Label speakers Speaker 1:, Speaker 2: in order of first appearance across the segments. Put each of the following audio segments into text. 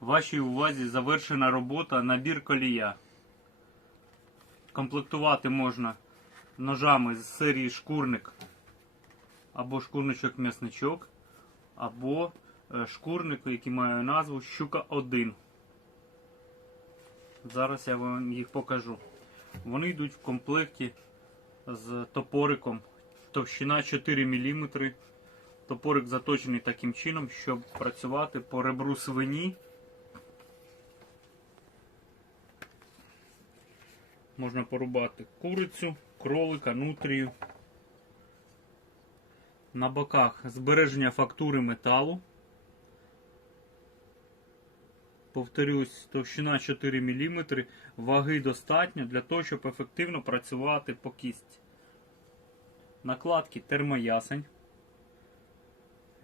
Speaker 1: Вашій увазі завершена робота набір колія. Комплектувати можна ножами з серії шкурник або шкурничок-м'ясничок, або е, шкурник, який має назву Щука 1. Зараз я вам їх покажу. Вони йдуть в комплекті з топориком. Товщина 4 мм. Топорик заточений таким чином, щоб працювати по ребру свині. Можна порубати курицю, кролика, нутрію. На боках збереження фактури металу. Повторюсь, товщина 4 мм, ваги достатньо для того, щоб ефективно працювати по кісті. Накладки термоясень.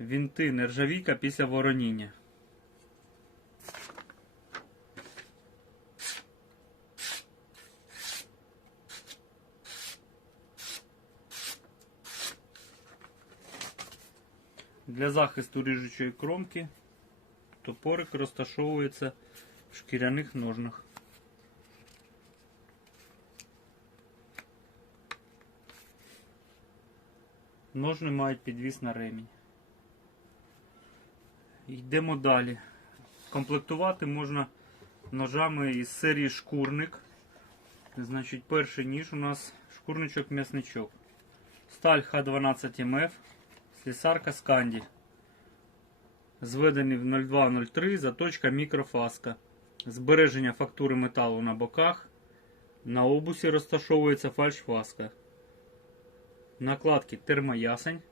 Speaker 1: Вінти нержавійка після вороніння. Для захисту ріжучої кромки топорик розташовується в шкіряних ножнах. Ножни мають підвіс на ремінь. Йдемо далі. Комплектувати можна ножами із серії шкурник. Значить, перший ніж у нас шкурничок-м'ясничок. Сталь Х12МФ, слісарка Сканді. Зведений в 0203, заточка мікрофаска. Збереження фактури металу на боках. На обусі розташовується фальшфаска. Накладки термоясень.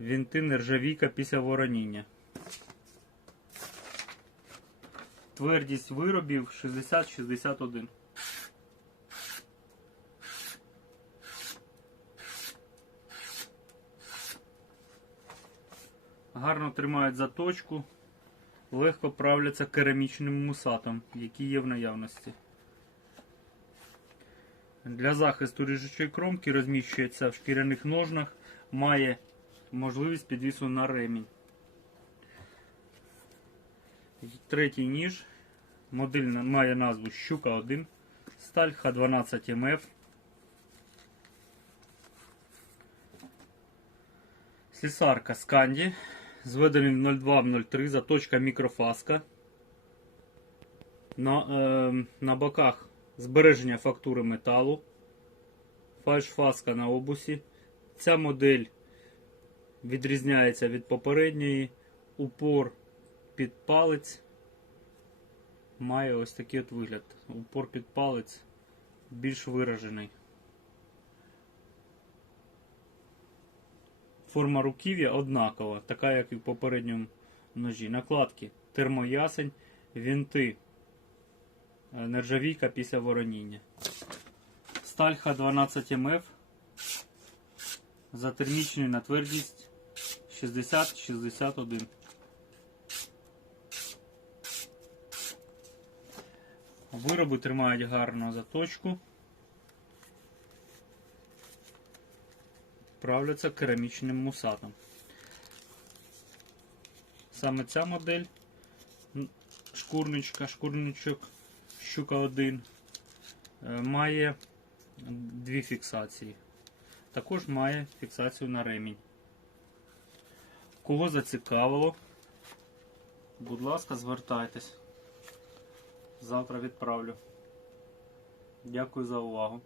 Speaker 1: Вінти нержавійка після вороніння. Твердість виробів 60-61. Гарно тримають заточку, легко правляться керамічним мусатом, який є в наявності. Для захисту ріжучої кромки розміщується в шкіряних ножнах, має можливість підвісу на ремінь. Третій ніж. Модель має назву Щука 1, сталь Х12МФ. Слісарка Сканді. Зведений в 0203, заточка мікрофаска. На, е, на боках збереження фактури металу. Фальшфаска на обусі. Ця модель відрізняється від попередньої. Упор під палець має ось такий от вигляд. Упор під палець більш виражений. Форма руків'я однакова, така як і в попередньому ножі. Накладки термоясень, вінти, е, нержавійка після вороніння. Сталь Х12МФ затермічений на твердість 60-61. Вироби тримають гарно заточку. Правляться керамічним мусатом. Саме ця модель шкурничка, шкурничок щука 1 е, має дві фіксації. Також має фіксацію на ремінь. Кого зацікавило, будь ласка, звертайтесь. Завтра відправлю. Дякую за увагу.